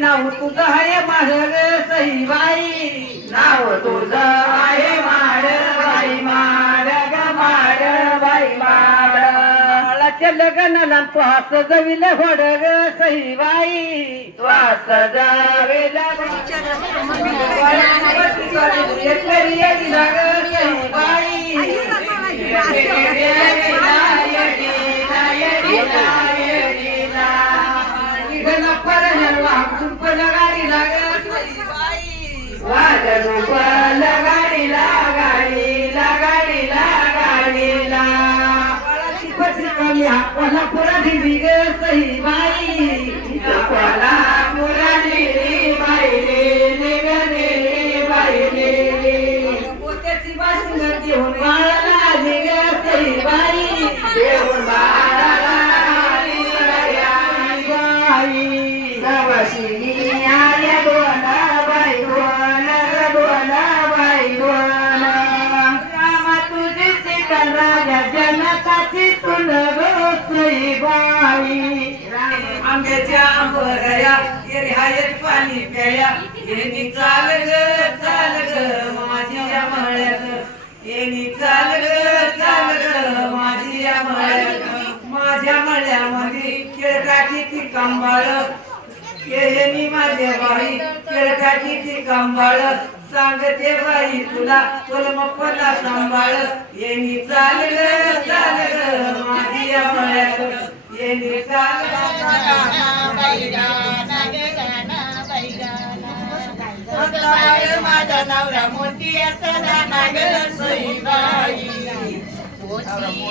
नाव तुझं आहे माढ सई बाई नाव तुझं आहे माड बाळाच्या लग्नाला तू हास जविल होड ग सई बाई तू हास जावेल गाडीला कोल्हापुरा दिली ग सई बाई. कोल्हापुरा दिली बाई. रे रे बाई रे पोत्याची बाशिंग घेऊन बाळाला ग सई बाई घेऊन बाळाला बाई. आंब्याच्या आंबरया रिहायत पाणी प्याया येणी चाल ग चाल ग माझी या मळ्यात. येणी चाल ग चाल ग माझी या मळ्यात. माझ्या मळ्यामध्ये केळकाठी ती कंबाळ. केळणी माझ्या बाई केळकाठी ती कंबाळ. सांगते बाई तुला तुला मप्पला सांभाळ. येणी चाल ग चाल ग माझ्या मळ्यात. माझा नवरा मोठी असा दाना ग सोईबाई मोठी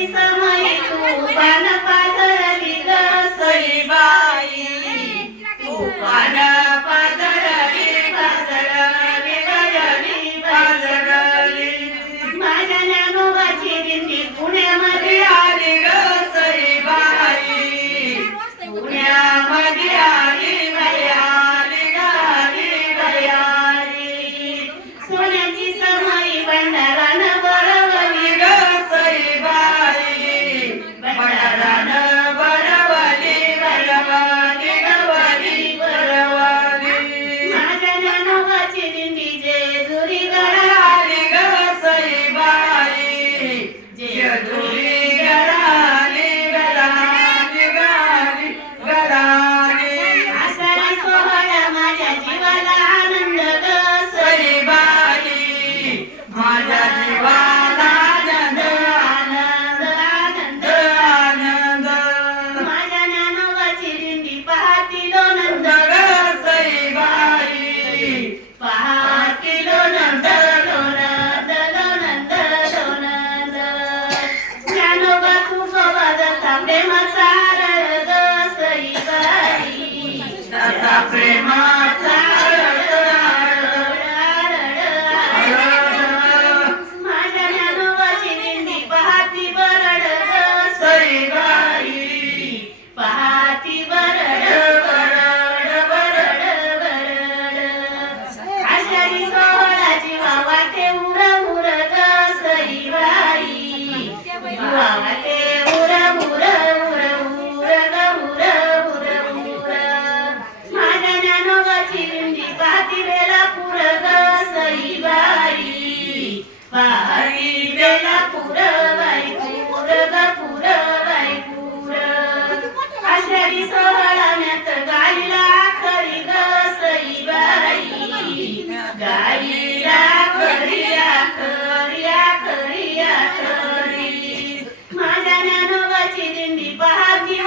Jesus. Patrimán. गाईला करिया खरी खरी खरी माझ्या ज्ञानोबाची दिंडी पाहती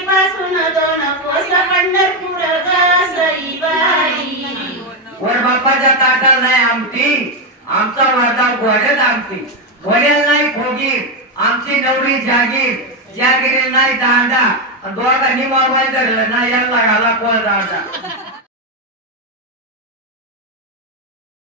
पासून दोन कोस पंढरपूर वर ताटाला नाही आमटी? आमचा वर्धा घोड्यात आमटी. घोड्याला नाही खोगीर आमची नवरी जागीर. जागीर नाही दांडा दोघांनी मोबाईल धरला. ना याला घाला कोण दांडा